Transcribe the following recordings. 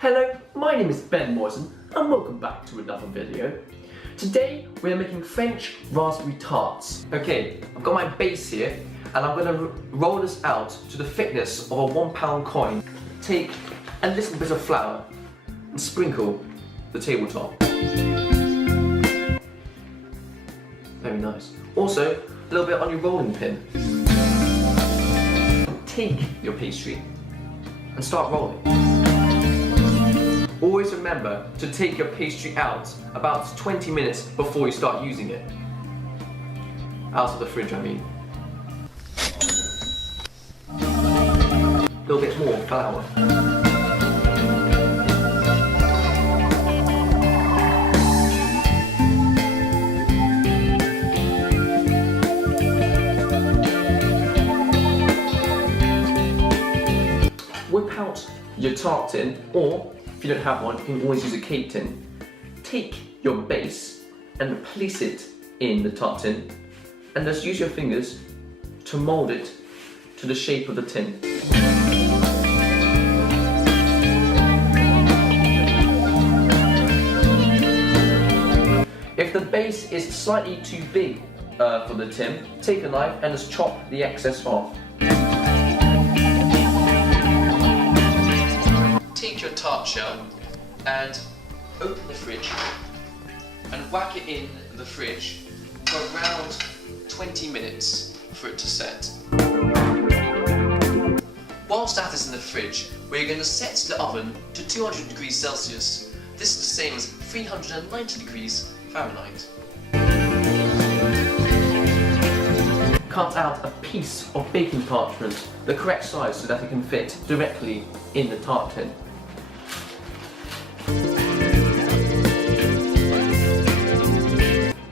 Hello, my name is Ben Moisan and welcome back to another video. Today we are making French raspberry tarts. Okay, I've got my base here and I'm going to roll this out to the thickness of a £1 coin. Take a little bit of flour and sprinkle the tabletop. Very nice. Also, a little bit on your rolling pin. Take your pastry and start rolling. Always remember to take your pastry out about 20 minutes before you start using it. Out of the fridge, I mean. A little bit more flour. Whip out your tart tin, or if you don't have one, you can always use a cake tin. Take your base and place it in the tart tin and just use your fingers to mould it to the shape of the tin. If the base is slightly too big for the tin, take a knife and just chop the excess off. Take your tart shell and open the fridge and whack it in the fridge for around 20 minutes for it to set. Whilst that is in the fridge, we're going to set the oven to 200 degrees Celsius. This is the same as 390 degrees Fahrenheit. Cut out a piece of baking parchment, the correct size so that it can fit directly in the tart tin.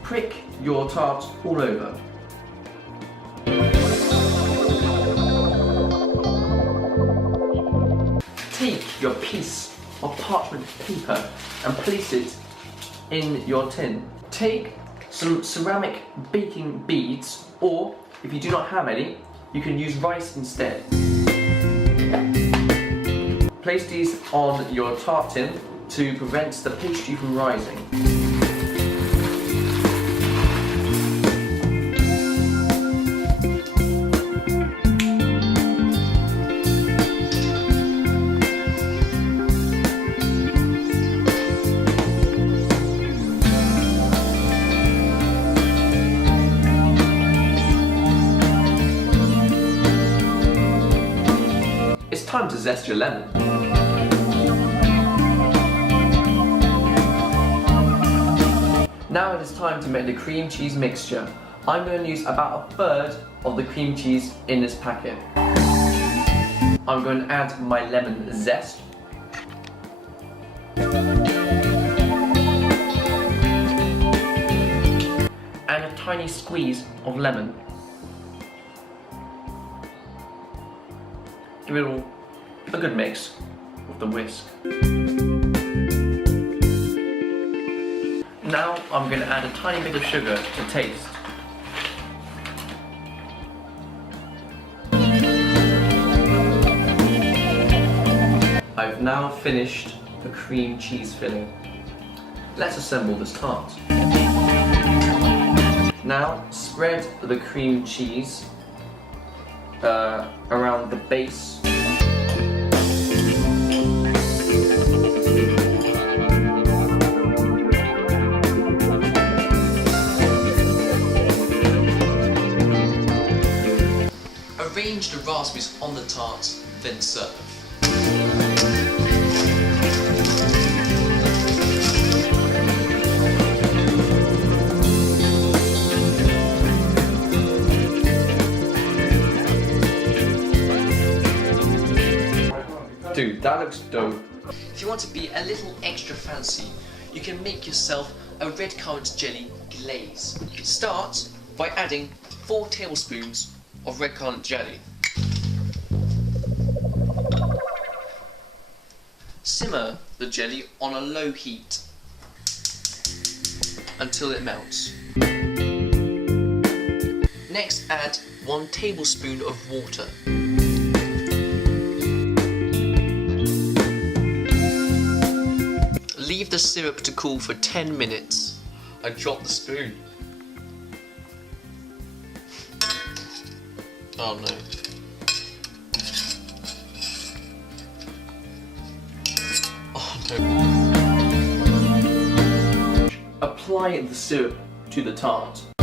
Prick your tart all over. Take your piece of parchment paper and place it in your tin. Take some ceramic baking beads, or if you do not have any, you can use rice instead. Place these on your tart tin to prevent the pastry from rising. It's time to zest your lemon. Now it is time to make the cream cheese mixture. I'm going to use about 1/3 of the cream cheese in this packet. I'm going to add my lemon zest. And a tiny squeeze of lemon. Give it all a good mix with the whisk. Now I'm going to add a tiny bit of sugar to taste. I've now finished the cream cheese filling. Let's assemble this tart. Now spread the cream cheese around the base. Arrange the raspberries on the tart, then serve. Dude, that looks dope. If you want to be a little extra fancy, you can make yourself a redcurrant jelly glaze. Start by adding 4 tablespoons of redcurrant jelly. Simmer the jelly on a low heat until it melts. Next, add 1 tablespoon of water. leave the syrup to cool for 10 minutes. I dropped the spoon. Oh no. Oh no. Apply the syrup to the tart.